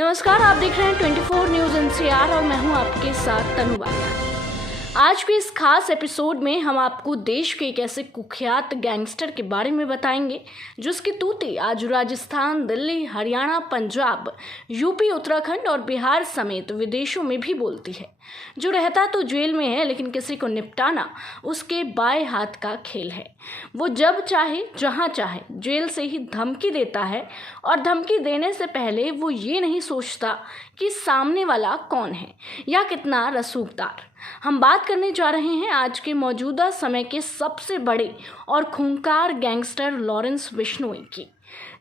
नमस्कार, आप देख रहे हैं 24 न्यूज़ एनसीआर और मैं हूं आपके साथ तनु बालिया। आज के इस खास एपिसोड में हम आपको देश के एक ऐसे कुख्यात गैंगस्टर के बारे में बताएंगे जिसकी तूती आज राजस्थान, दिल्ली, हरियाणा, पंजाब, यूपी, उत्तराखंड और बिहार समेत विदेशों में भी बोलती है। जो रहता तो जेल में है, लेकिन किसी को निपटाना उसके बाएं हाथ का खेल है। वो जब चाहे जहां चाहे जेल से ही धमकी देता है और धमकी देने से पहले वो ये नहीं सोचता कि सामने वाला कौन है या कितना रसूखदार। हम बात करने जा रहे हैं आज के मौजूदा समय के सबसे बड़े और खूंखार गैंगस्टर लॉरेंस बिश्नोई की,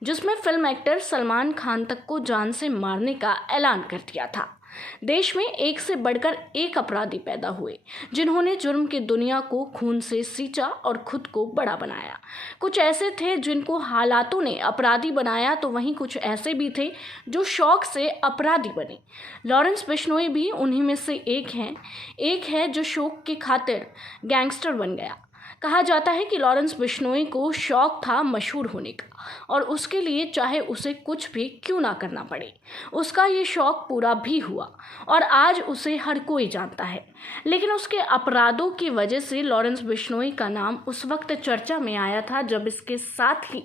जिसमें फिल्म एक्टर सलमान खान तक को जान से मारने का ऐलान कर दिया था। देश में एक से बढ़कर एक अपराधी पैदा हुए जिन्होंने जुर्म की दुनिया को खून से सींचा और खुद को बड़ा बनाया। कुछ ऐसे थे जिनको हालातों ने अपराधी बनाया, तो वहीं कुछ ऐसे भी थे जो शौक से अपराधी बने। लॉरेंस बिश्नोई भी उन्हीं में से एक है जो शौक की खातिर गैंगस्टर बन गया। कहा जाता है कि लॉरेंस बिश्नोई को शौक था मशहूर होने का और उसके लिए चाहे उसे कुछ भी क्यों ना करना पड़े, उसका ये शौक पूरा भी हुआ और आज उसे हर कोई जानता है। लेकिन उसके अपराधों की वजह से लॉरेंस बिश्नोई का नाम उस वक्त चर्चा में आया था जब इसके साथ ही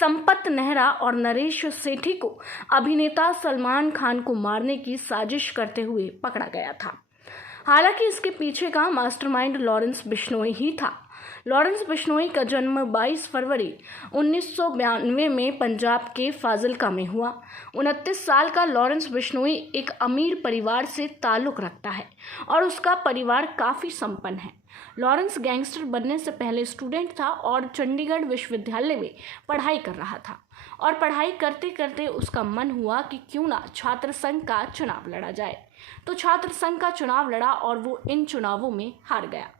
संपत नेहरा और नरेश सेठी को अभिनेता सलमान खान को मारने की साजिश करते हुए पकड़ा गया था। हालांकि इसके पीछे का मास्टरमाइंड लॉरेंस बिश्नोई ही था। लॉरेंस बिश्नोई का जन्म 22 फरवरी 1992 में पंजाब के फाजिल्का में हुआ। 29 साल का लॉरेंस बिश्नोई एक अमीर परिवार से ताल्लुक़ रखता है और उसका परिवार काफ़ी संपन्न है। लॉरेंस गैंगस्टर बनने से पहले स्टूडेंट था और चंडीगढ़ विश्वविद्यालय में पढ़ाई कर रहा था और पढ़ाई करते करते उसका मन हुआ कि क्यों ना छात्र संघ का चुनाव लड़ा जाए। तो छात्र संघ का चुनाव लड़ा और वो इन चुनावों में हार गया।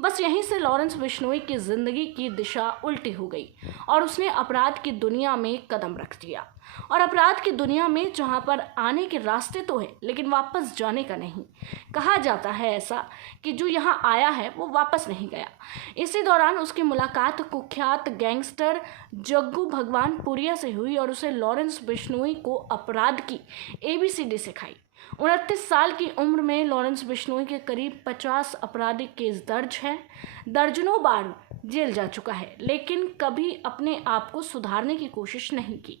बस यहीं से लॉरेंस बिश्नोई की जिंदगी की दिशा उल्टी हो गई और उसने अपराध की दुनिया में कदम रख दिया। और अपराध की दुनिया में जहां पर आने के रास्ते तो है, लेकिन वापस जाने का नहीं। कहा जाता है ऐसा कि जो यहां आया है वो वापस नहीं गया। इसी दौरान उसकी मुलाकात कुख्यात गैंगस्टर जग्गू भगवानपुरिया से हुई और उसे लॉरेंस बिश्नोई को अपराध की ABCD सिखाई। 29 साल की उम्र में लॉरेंस बिश्नोई के करीब 50 आपराधिक केस दर्ज हैं। दर्जनों बार जेल जा चुका है, लेकिन कभी अपने आप को सुधारने की कोशिश नहीं की।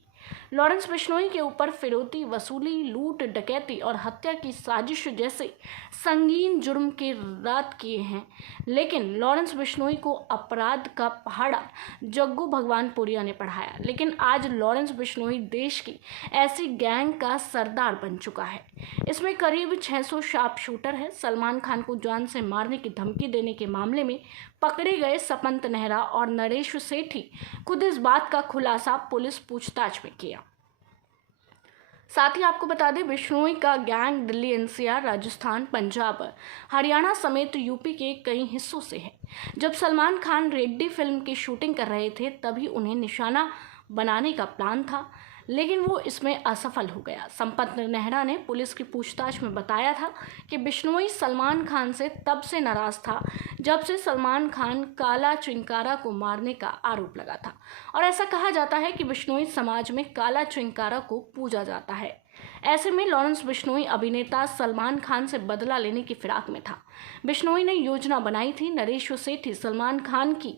लॉरेंस बिश्नोई के ऊपर फिरौती वसूली, लूट, डकैती और हत्या की साजिश जैसे संगीन जुर्म के रात किए हैं, लेकिन लॉरेंस बिश्नोई को अपराध का पहाड़ा जग्गू भगवानपुरिया ने पढ़ाया। लेकिन आज लॉरेंस बिश्नोई देश की ऐसी गैंग का सरदार बन चुका है। इसमें करीब 600 शार्प शूटर है। सलमान खान को जान से मारने की धमकी देने के मामले में पकड़े गए संपत नेहरा और नरेश सेठी खुद इस बात का खुलासा पुलिस पूछताछ में किया। साथ ही आपको बता दें, बिश्नोई का गैंग दिल्ली, NCR, राजस्थान, पंजाब, हरियाणा समेत यूपी के कई हिस्सों से है। जब सलमान खान रेड्डी फिल्म की शूटिंग कर रहे थे तभी उन्हें निशाना बनाने का प्लान था, लेकिन वो इसमें असफल हो गया। संपत नेहरा ने पुलिस की पूछताछ में बताया था कि बिश्नोई सलमान खान से तब से नाराज था जब से सलमान खान काला चिंकारा को मारने का आरोप लगा था और ऐसा कहा जाता है कि बिश्नोई समाज में काला चिंकारा को पूजा जाता है। ऐसे में लॉरेंस बिश्नोई अभिनेता सलमान खान से बदला लेने की फिराक में था। बिश्नोई ने योजना बनाई थी, नरेश सेठी सलमान खान की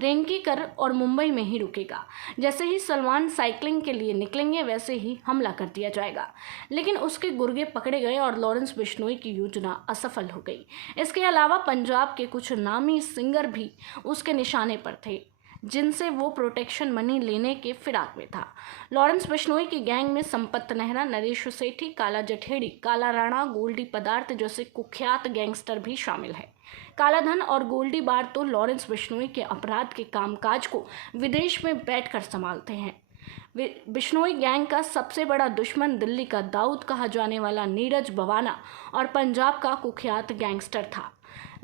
रेंकी कर और मुंबई में ही रुकेगा। जैसे ही सलमान साइकिलिंग के लिए निकलेंगे वैसे ही हमला कर दिया जाएगा, लेकिन उसके गुर्गे पकड़े गए और लॉरेंस बिश्नोई की योजना असफल हो गई। इसके अलावा पंजाब के कुछ नामी सिंगर भी उसके निशाने पर थे, जिनसे वो प्रोटेक्शन मनी लेने के फिराक में था। लॉरेंस बिश्नोई की गैंग में संपत नेहरा, नरेश सेठी, काला जठेड़ी, काला राणा, गोल्डी पदार्थ जैसे कुख्यात गैंगस्टर भी शामिल है। काला धन और गोल्डी बार तो लॉरेंस बिश्नोई के अपराध के कामकाज को विदेश में बैठकर संभालते हैं। बिश्नोई गैंग का सबसे बड़ा दुश्मन दिल्ली का दाऊद कहा जाने वाला नीरज बवाना और पंजाब का कुख्यात गैंगस्टर था।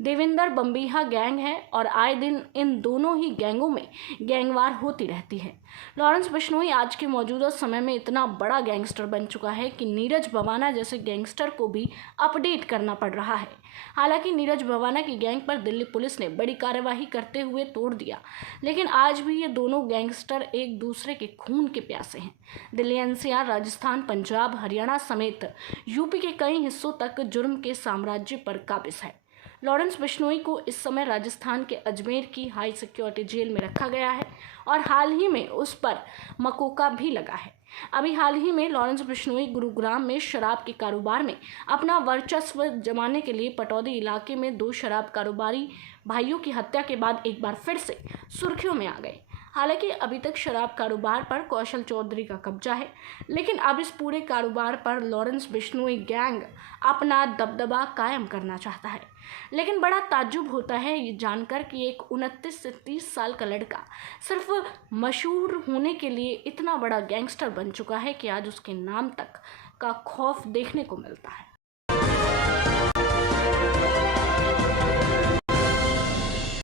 देवेंद्र बम्बीहा गैंग है और आए दिन इन दोनों ही गैंगों में गैंगवार होती रहती है। लॉरेंस बिश्नोई आज के मौजूदा समय में इतना बड़ा गैंगस्टर बन चुका है कि नीरज भवाना जैसे गैंगस्टर को भी अपडेट करना पड़ रहा है। हालांकि नीरज भवाना की गैंग पर दिल्ली पुलिस ने बड़ी कार्यवाही करते हुए तोड़ दिया, लेकिन आज भी ये दोनों गैंगस्टर एक दूसरे के खून के प्यासे हैं। दिल्ली, एनसीआर, राजस्थान, पंजाब, हरियाणा समेत यूपी के कई हिस्सों तक जुर्म के साम्राज्य पर काबिज है। लॉरेंस बिश्नोई को इस समय राजस्थान के अजमेर की हाई सिक्योरिटी जेल में रखा गया है और हाल ही में उस पर मकोका भी लगा है। अभी हाल ही में लॉरेंस बिश्नोई गुरुग्राम में शराब के कारोबार में अपना वर्चस्व जमाने के लिए पटौदी इलाके में 2 शराब कारोबारी भाइयों की हत्या के बाद एक बार फिर से सुर्खियों में आ गए। हालांकि अभी तक शराब कारोबार पर कौशल चौधरी का कब्जा है, लेकिन अब इस पूरे कारोबार पर लॉरेंस बिश्नोई गैंग अपना दबदबा कायम करना चाहता है। लेकिन बड़ा ताज्जुब होता है ये जानकर कि एक 29 से 30 साल का लड़का सिर्फ मशहूर होने के लिए इतना बड़ा गैंगस्टर बन चुका है कि आज उसके नाम तक का खौफ देखने को मिलता है।